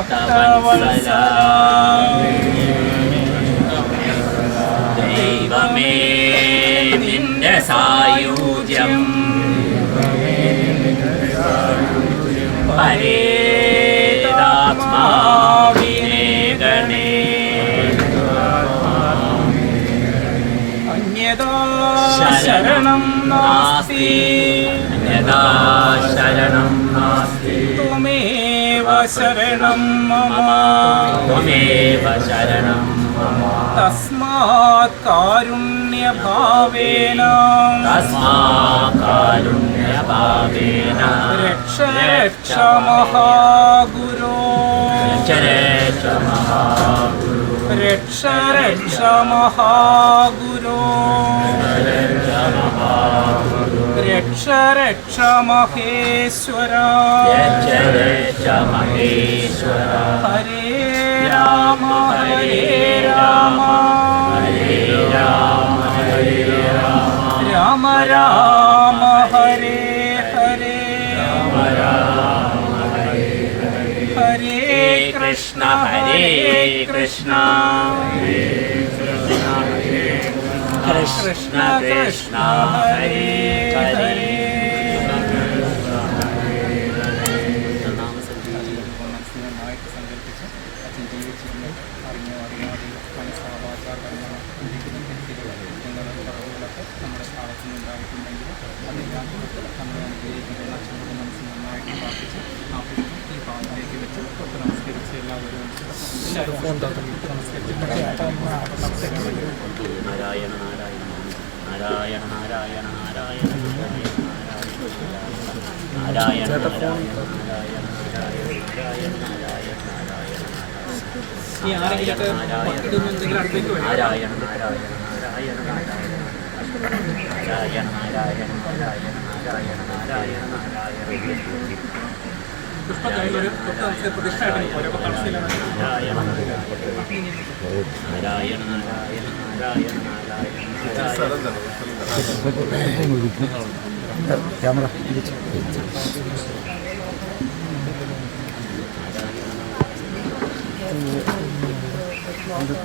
ഭക്തവത്സല ദൈവമേ നിന്റെ സായുജ്യം പരേതാത്മാവിനെ ഗണേ അന്യദാ ശരണം നാസ്തി അന്യദാ ശരണം നാസ്തി ത്വമേവ ശരണം മമ ത്വമേവ ശരണം മമ തസ്മാത് കാരുണ്യഭാവേന കാരുണ്യഭാവേന രക്ഷ രക്ഷ മഹാഗുരോ രക്ഷ മഹാഗുരു രക്ഷ രക്ഷ മഹാഗുരോ രക്ഷ രക്ഷ മഹേശ്വര രക്ഷ മഹേശ്വര ഹരേ രാമ ഹരേ രാമ ഹരേ രാമ ഹരേ രാമ രാമ രാമ ഹരേ ഹരേ ഹരേ കൃഷ്ണ ഹരേ കൃഷ്ണ കൃഷ്ണ കൃഷ്ണ ഹരേ ഹരേ നാരായണ നാരായണ നാരായണ നാരായണ നാരായണ ക്യാമറ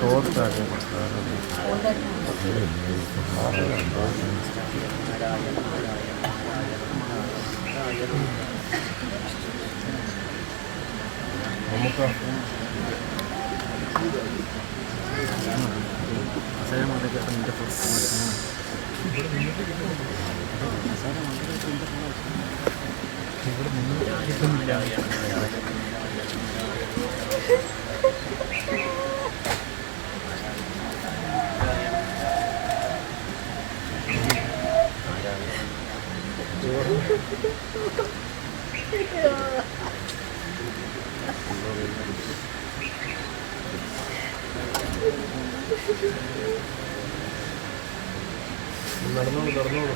തോർത്താണ് നമുക്ക് നടന്നോളൂ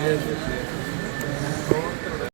Yes.